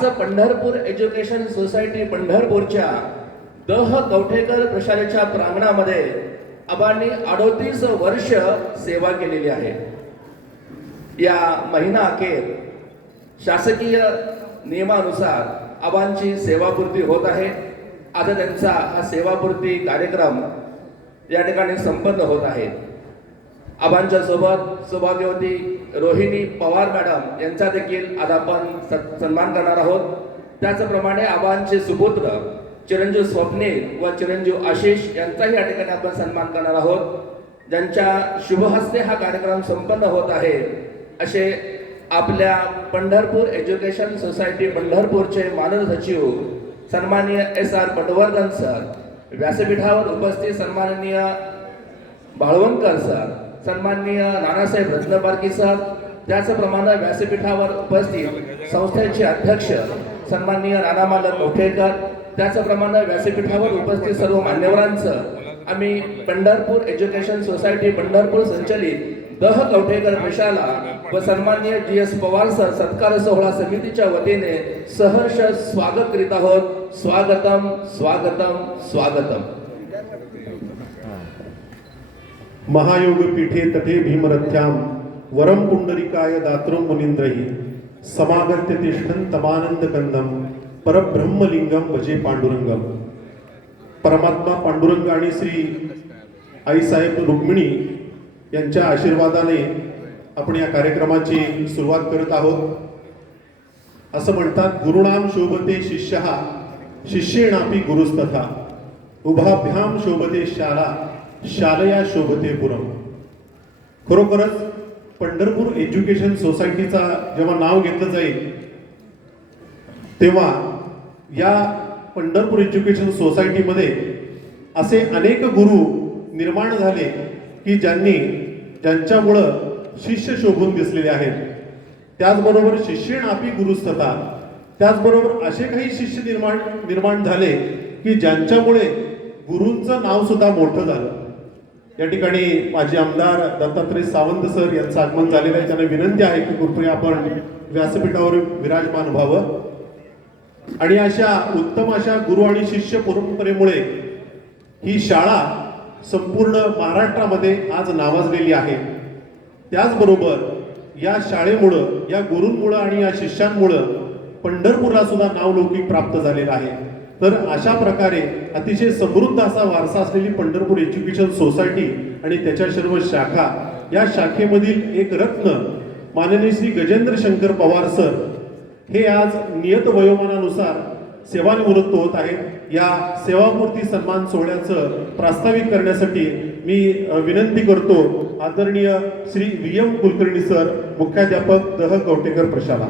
Pandharpur education society पंढरपूरच्या दह कवठेकर प्रशालेच्या प्रांगणामध्ये आबांनी अडोतीस वर्ष सेवा केलेली आहे. या महिना अखेर शासकीय नियमानुसार आबांची सेवापूर्ती होत आहे. आता त्यांचा हा सेवापूर्ती कार्यक्रम या ठिकाणी संपन्न होत आहे. आबांच्या सोबत सौभाग्यवती रोहिणी पवार मॅडम यांचा देखील आज आपण स- सन्मान करणार आहोत. त्याचप्रमाणे आबांचे सुपुत्र चिरंजीव स्वप्नील व चिरंजीव आशिष यांचाही या ठिकाणी आपण सन्मान करणार आहोत. ज्यांच्या शुभहस्ते हा कार्यक्रम संपन्न होत आहे असे आपल्या पंढरपूर एज्युकेशन सोसायटी पंढरपूरचे मानद सचिव सन्माननीय एस आर पटवर्धन सर व्यासपीठावर उपस्थित सन्माननीय बाळवणकर सर सन्माननीय नानासाहेब रत्नपारकी सर त्याचप्रमाणे व्यासपीठावर उपस्थित संस्थेचे अध्यक्ष सन्माननीय नानामालक मोठेकर त्याचप्रमाणे व्यासपीठावर उपस्थित सर्व मान्यवरांचं आम्ही पंढरपूर एज्युकेशन सोसायटी पंढरपूर संचलित दह कवठेकर पेशाला व सन्माननीय जी एस पवार सर सत्कार सोहळा समितीच्या वतीने सहर्ष स्वागत करीत आहोत. स्वागतम स्वागतम स्वागतम. महायोग पीठे तटे भीमरथ्याम वरम पुंडरिकाय दात्रो मुनिंद्रही समागत्य तिष्ठन तमानंद कंदम परब्रह्मलिंगम भजे पांडुरंगम परमात्मा पांडुरंग आणि श्री आईसाहेब रुक्मिणी यांच्या आशीर्वादाने आपण या कार्यक्रमाची सुरुवात करत आहोत. असं म्हणतात गुरुणाम शोभते शिष्य शिष्येणापी गुरुस्तथा उभाभ्याम शोभते शाला शालया शोभतेपुरम. खरोखरच पंढरपूर एज्युकेशन सोसायटीचा जेव्हा नाव घेतलं जाईल तेव्हा या पंढरपूर एज्युकेशन सोसायटीमध्ये असे अनेक गुरु निर्माण झाले की ज्यांनी ज्यांच्यामुळं शिष्य शोभून दिसलेले आहेत. त्याचबरोबर शिष्यणापी गुरुस्तथा त्याचबरोबर असे काही शिष्य निर्माण निर्माण झाले की ज्यांच्यामुळे गुरूंचं नाव सुद्धा मोठं झालं. या ठिकाणी माजी आमदार दत्तात्रय सावंत सर यांचं आगमन झालेलं आहे. त्यांना विनंती आहे की कृपया आपण व्यासपीठावर विराजमान व्हावं. आणि अशा उत्तम अशा गुरु आणि शिष्य परंपरेमुळे ही शाळा संपूर्ण महाराष्ट्रामध्ये आज नावाजलेली आहे. त्याचबरोबर या शाळेमुळं या गुरूंमुळं आणि या शिष्यांमुळं पंढरपूरला सुद्धा नावलौकिक प्राप्त झालेलं आहे. तर अशा प्रकारे अतिशय समृद्ध असा वारसा असलेली पंढरपूर एज्युकेशन सोसायटी आणि त्याच्या सर्व शाखा या शाखेमधील एक रत्न माननीय श्री गजेंद्र शंकर पवार सर हे आज नियत वयोमानानुसार सेवानिवृत्त होत आहेत. या सेवामूर्ती सन्मान सोहळ्याचं प्रास्ताविक करण्यासाठी मी विनंती करतो आदरणीय Shri V M Kulkarni sir मुख्याध्यापक दह कवटेकर प्रशाला.